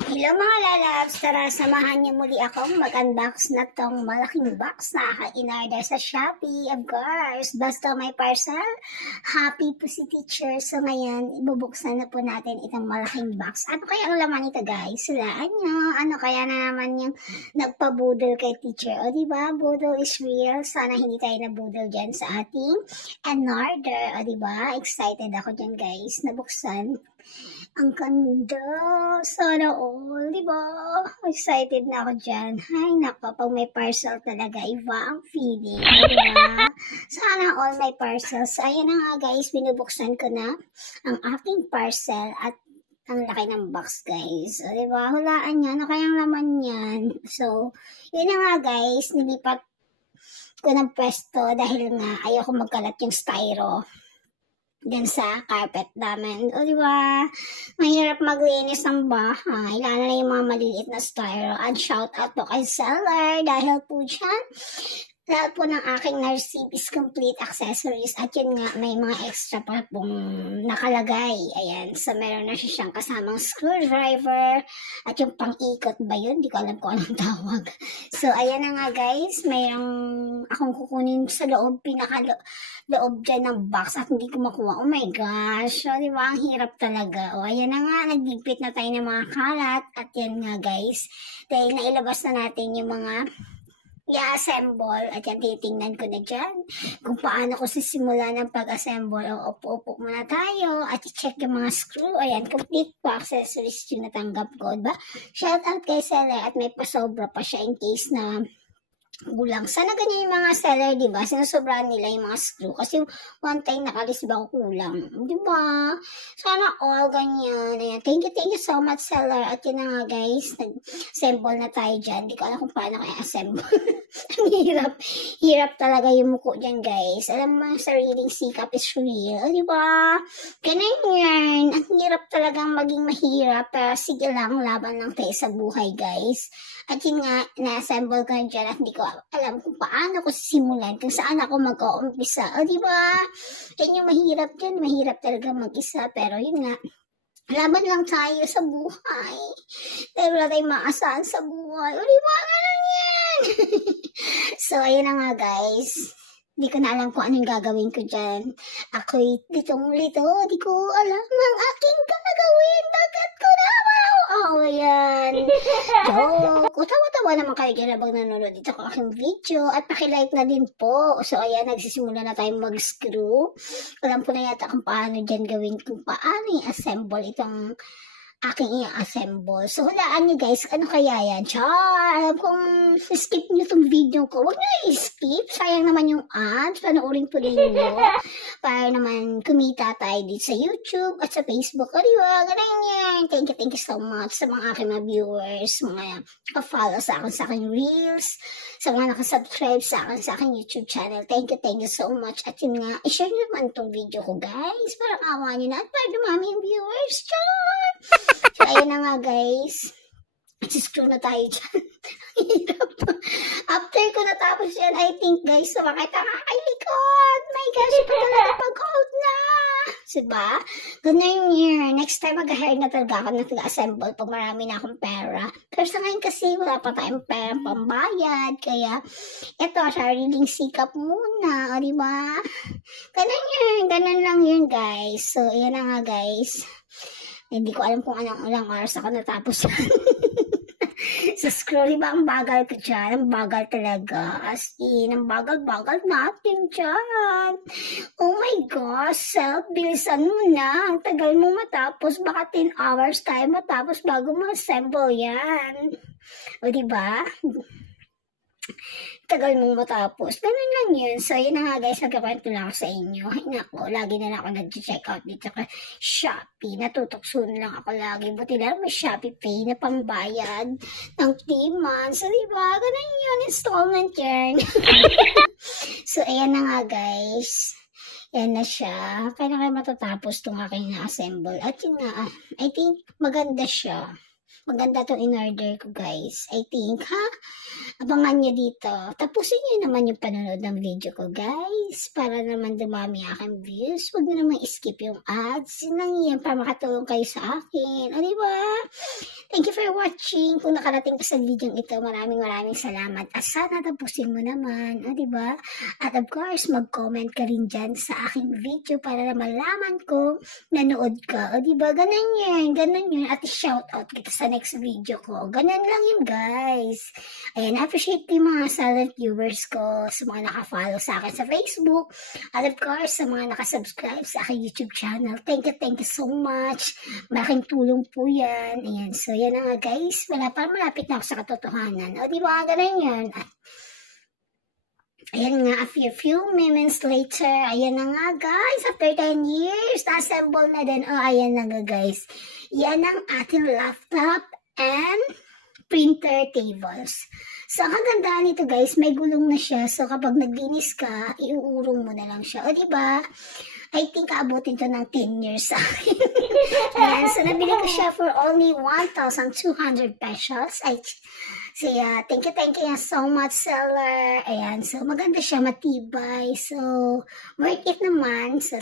Hello mga lalabs! Tara, samahan niyo muli akong mag-unbox na tong malaking box na in-order sa Shopee. Of course, basta may parcel, happy po si teacher. So ngayon, ibubuksan na po natin itong malaking box. Ano kaya ang laman ito guys? Sulaan nyo. Ano kaya na naman yung nagpabudol kay teacher? O diba, budol is real. Sana hindi tayo nabudol dyan sa ating in-order. O diba, excited ako dyan guys, nabuksan. Ang ganda. Sana all, di ba? Excited na ako dyan. Ay, nako, pag may parcel talaga, iba ang feeling, di ba? Sana all may parcels. Ayan na nga guys, binubuksan ko na ang aking parcel at ang laki ng box guys. O, di ba? Hulaan niya, ano kayang laman yan? So, yun na nga guys, nilipat ko ng pwesto dahil nga ayoko magkalat yung styro dyan sa carpet namin. O diba, mahirap maglinis ng bahay, lalo na yung mga maliliit na styro. And shout out po kay seller dahil po dyan, lahat po ng aking na-receive is complete accessories. At yun nga, may mga extra pa pong nakalagay. Ayan, so meron na siyang kasamang screwdriver. At yung pang-ikot ba yun? Di ko alam kung anong tawag. So, ayan na nga guys, mayroong akong kukunin sa loob, loob dyan ng box at hindi ko makuha. Oh my gosh. So, di ba? Ang hirap talaga. O, ayan na nga. Nagdigpit na tayo ng mga kalat. At yan nga, guys. Dahil nailabas na natin yung mga i-assemble. At yan, titingnan ko na dyan kung paano ko sisimula ng pag-assemble. O, upo-upo muna tayo at i-check yung mga screw. Ayan, complete po accessories yung natanggap ko. Diba? Shout out kay seller at may pasobra pa siya in case na kulang. Sana ganyan yung mga seller, diba? Sinusobrahan nila yung mga screw. Kasi one time nakareceive ako kulang. Diba? Sana all ganyan. Ayan. Thank you so much, seller. At yun na nga, guys. Nag-assemble na tayo dyan. Di ko alam kung paano kaya assemble. Ang hirap. Hirap talaga yung muko dyan, guys. Alam mo, sariling sikap is real. Diba? Ganyan yan. Ang hirap talagang maging mahirap. Pero sige lang, laban lang tayo sa buhay, guys. At yun nga, na-assemble ko na dyan at hindi ko alam kung paano ko simulan, kung saan ako mag-uumpisa. O diba? Yan yung mahirap dyan. Mahirap talaga mag-isa. Pero yun nga, laban lang tayo sa buhay. Dahil wala tayong maasahan sa buhay. O diba? Ganun yan. So, ayun na nga guys. Hindi ko na alam kung anong gagawin ko dyan. Ako'y litong-lito. Di ko alam ang aking gagawin. Dagat ko na. Oh, ayan. Joke. O, tawa-tawa naman kayo dyan habang nanonood dito ko aking video. At pakilike na din po. So, ayan, nagsisimula na tayong mag-screw. Alam ko na yata kung paano dyan gawin, kung paano i-assemble itong aking i-assemble. So, hulaan nyo guys, ano kaya yan? Char! Alam kong skip nyo itong video ko. Huwag nyo i-skip. Sayang naman yung ads. Panoorin po rin nyo. Para naman kumita tayo dito sa YouTube at sa Facebook. O diba? Ganun yan. Thank you so much sa mga aking mga viewers, mga ka-follow sa aking reels, sa mga nakasubscribe sa aking YouTube channel. Thank you so much. At yun nga, i-share nyo naman itong video ko guys. Parang awa nyo na at para dumami yung viewers. Char! So, ayun na nga guys. Screw na tayo dyan. After ko natapos yan, I think guys, sumakit ang aking likod. My gosh, pa talaga pag-hold na. Diba? Ganun yun. Next time mag-hair na talaga ako na taga-assemble pag marami na akong pera. Pero sa ngayon kasi wala pa tayong pera pambayad. Kaya, eto, sariling sikap muna. O diba? Ganun yun. Ganun lang yun guys. So, ayan na nga guys. Hindi ko alam kung ilang oras ako natapos. Sa scroll, diba ang bagal ko dyan? Ang bagal talaga. As in, ang bagal-bagal natin dyan. Oh my gosh, bilisan mo na. Ang tagal mo matapos. Baka 10 hours tayo matapos bago ma-assemble yan. O diba? Tagal mong matapos. Ganun lang yun. So, yun na nga guys, nagkakwento lang ako sa inyo. Ay nako, lagi na lang ako nag-check out dito ka Shopee. Natutokso na lang ako lagi. Buti lang may Shopee Pay na pambayad ng 3 months. So, diba? Ganun yun. Installment yan. So, ayan na nga guys. Yan na siya. Kaya na kayo matatapos itong aking na-assemble. At yun nga, I think maganda siya. Maganda to in-order ko, guys. I think, ha? Abangan nyo dito. Tapusin nyo naman yung panonood ng video ko, guys. Para naman dumami aking views. Huwag nyo naman skip yung ads. Yun lang yan para makatulong kayo sa akin. O, diba? Thank you for watching. Kung nakarating ka sa video ito, maraming salamat. At sana tapusin mo naman. O, diba? At of course, mag-comment ka rin dyan sa aking video para na malaman ko nanood ka. O, diba? Ganun yun. At shoutout kita sa next video ko. Ganun lang yun, guys. Ayan, appreciate yung mga silent viewers ko, sa mga naka-follow sa akin sa Facebook, at of course, sa mga nakasubscribe sa aking YouTube channel. Thank you so much. Malaking tulong po yan. Ayan, so yan na nga, guys. Malapit na ako sa katotohanan. O, di ba? Ganun yun. Ayan nga, a few moments later, ayan na nga, guys, after 10 years, na-assemble na din. Oh, ayan na nga, guys. Yan ang ating laptop and printer tables. So, ang kagandahan nito, guys, may gulong na siya. So, kapag naglinis ka, iuurong mo na lang siya. O, diba? I think aabutin to ng 10 years sa akin. Ayan, so, nabili ko siya for only 1,200 pesos. So, yeah, thank you so much, seller. Ayan, so, maganda siya, matibay. So, worth it naman. So,